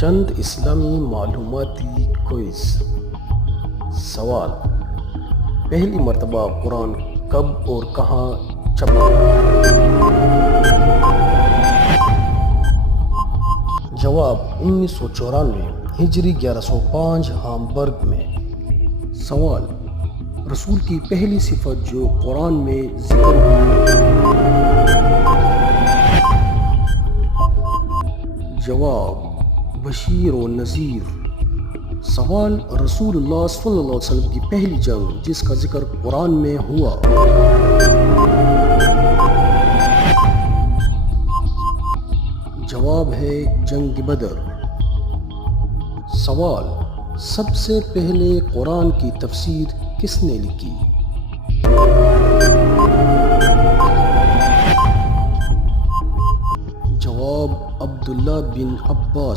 चंद इस्लामी मालूमाती quiz. सवाल: पहली मरतबा कुरान कब और कहाँ छपा? जवाब: 1994 हिजरी 1105 हामबर्ग में। सवाल: रसूल की पहली सिफत जो कुरान में जिक्र हुई। जवाब: बशीर और नज़ीर। सवाल: रसूलुल्लाह सल्लल्लाहु अलैहि वसल्लम की पहली जंग जिसका जिक्र कुरान में हुआ। जवाब है जंग बदर। सवाल: सबसे पहले कुरान की तफसीर किसने लिखी? जवाब: अब्दुल्लाह बिन अब्बास।